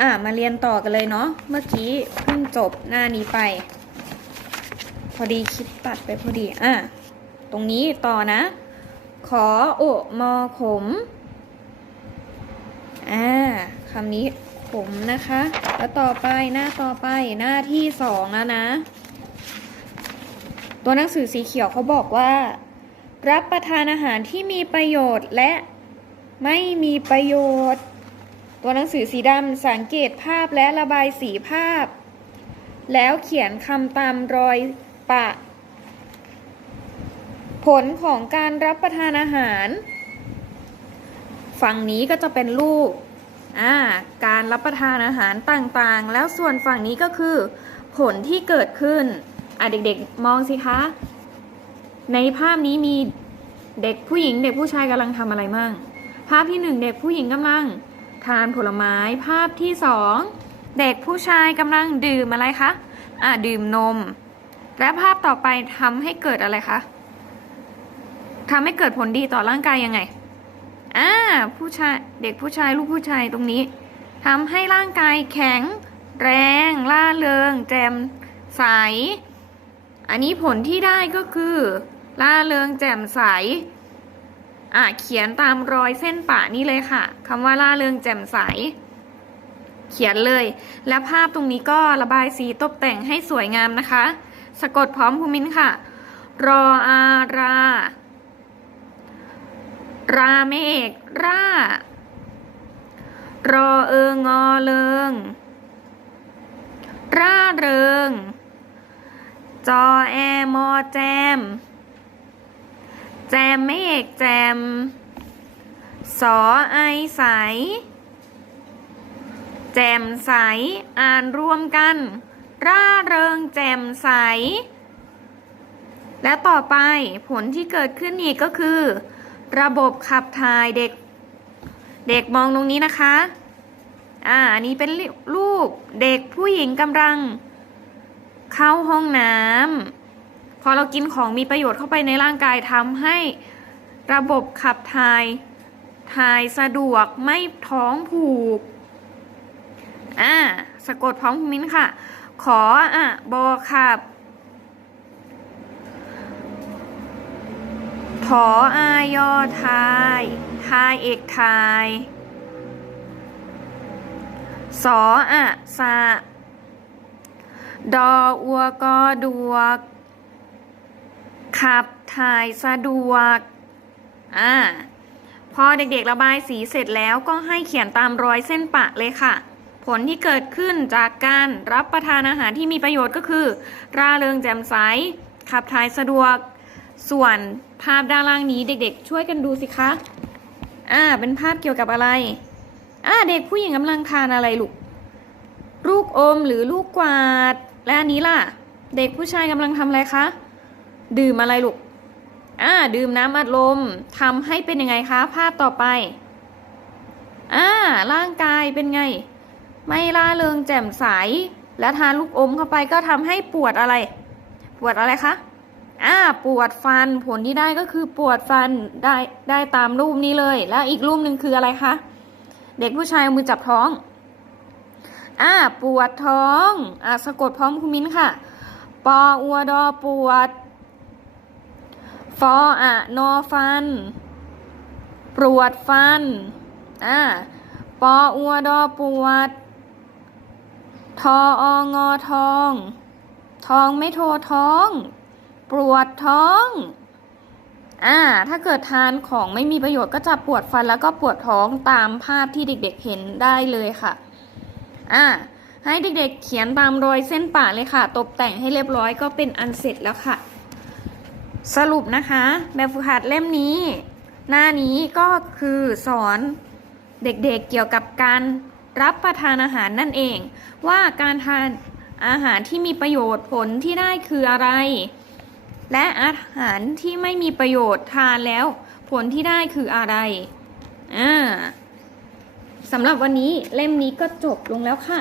อะมาเรียนต่อกันเลยเนาะเมื่อกี้เพิ่งจบหน้านี้ไป พอดีคิดตัดไปพอดีอะตรงนี้ต่อนะ ขอโอมอขมอ่าคำนี้ขมนะคะ แล้วต่อไปหน้าต่อไปหน้าที่สองแล้วนะ ตัวหนังสือสีเขียวเขาบอกว่า รับประทานอาหารที่มีประโยชน์และไม่มีประโยชน์ ตัวหนังสือสีดำสังเกตภาพและระบายสีภาพ แล้วเขียนคำตามรอยปะ ผลของการรับประทานอาหาร ฝั่งนี้ก็จะเป็นรูปการรับประทานอาหารต่างๆ แล้วส่วนฝั่งนี้ก็คือ ผลที่เกิดขึ้น อะเด็กๆ มองสิคะ ในภาพนี้มีเด็กผู้หญิงเด็กผู้ชายกำลังทำอะไรมั่ง ภาพที่หนึ่งเด็กผู้หญิงกำลัง ทานผลไม้ภาพที่สองเด็กผู้ชายกำลังดื่มอะไรคะอะดื่มนม และภาพต่อไปทำให้เกิดอะไรคะทำให้เกิดผลดีต่อร่างกายยังไงอ่าผู้ชายเด็กผู้ชายลูกผู้ชายตรงนี้ทำให้ร่างกายแข็ง แรงล่าเริง แจ่มใส อันนี้ผลที่ได้ก็คือล่าเริงแจ่มใส อะเขียนตามรอยเส้นปะนี่เลยค่ะคำว่าล่าเริงแจ่มใส เขียนเลย และภาพตรงนี้ก็ระบายสีตกแต่งให้สวยงามนะคะ สะกดพร้อมภูมินค่ะ รออารา ราเมกร่ารอเอิงงอเลิง ร่าเริง จอแอมอแจม แจมไม่เอกแจม สอไอใส แจมใส อ่านรวมกัน ร่าเริงแจมใส และต่อไปผลที่เกิดขึ้นอีกก็คือ ระบบขับถ่ายเด็ก เด็กมองตรงนี้นะคะ อ่าอันนี้เป็นรูปเด็กผู้หญิงกำลัง เข้าห้องน้ำ พอเรากินของมีประโยชน์เข้าไปในร่างกายทำให้ระบบขับถ่ายถ่ายสะดวกไม่ท้องผูก อ่า สะกดพร้อมมิ้นค่ะ ขออะบอขับถออายอทายทายเอกทายสออะสะดออัวกอดวก ขับถ่ายสะดวก อ่า พอเด็กๆระบายสีเสร็จแล้วก็ให้เขียนตามรอยเส้นปะเลยค่ะ ผลที่เกิดขึ้นจากการรับประทานอาหารที่มีประโยชน์ก็คือ ร่าเริงแจ่มใส ขับถ่ายสะดวก ส่วนภาพด้านล่างนี้เด็กๆ ช่วยกันดูสิคะ อ่า เป็นภาพเกี่ยวกับอะไร อ่า เด็กผู้หญิงกำลังทานอะไรลูก ลูกอมหรือลูกกวาด และอันนี้ล่ะ เด็กผู้ชายกำลังทำอะไรคะ ดื่มอะไรลูก อ่า ดื่มน้ำอัดลมทำให้เป็นยังไงคะ ภาพต่อไป อ่า ร่างกายเป็นไง ไม่ล่าเริงแจ่มใส และทานลูกอมเข้าไปก็ทำให้ปวดอะไร ปวดอะไรคะ อ่า ปวดฟัน ผลที่ได้ก็คือปวดฟัน ได้ ได้ตามรูปนี้เลย แล้วอีกรูปหนึ่งคืออะไรคะ เด็กผู้ชายมือจับท้อง อ่า ปวดท้อง อ่าสะกดพร้อมคุณมิ้นค่ะ ปออัวดอปวด ฟออะนอฟัน ปวดฟัน อ่าปออัวดอปวด ทอองอทอง ทองไม่โทท้อง ปวดท้อง อ่า ถ้าเกิดทานของไม่มีประโยชน์ก็จะปวดฟันแล้วก็ปวดท้องตามภาพที่เด็กๆเห็นได้เลยค่ะ อ่า ให้เด็กๆเขียนตามรอยเส้นป่าเลยค่ะ ตกแต่งให้เรียบร้อยก็เป็นอันเสร็จแล้วค่ะ สรุปนะคะ แบบฝึกหัดเล่มนี้ หน้านี้ก็คือสอนเด็กๆเเกี่ยวกับการรับประทานอาหารนั่นเอง ว่าการทานอาหารที่มีประโยชน์ผลที่ได้คืออะไร และอาหารที่ไม่มีประโยชน์ทานแล้ว ผลที่ได้คืออะไรอ่าสำหรับวันนี้เล่มนี้ก็จบลงแล้วค่ะ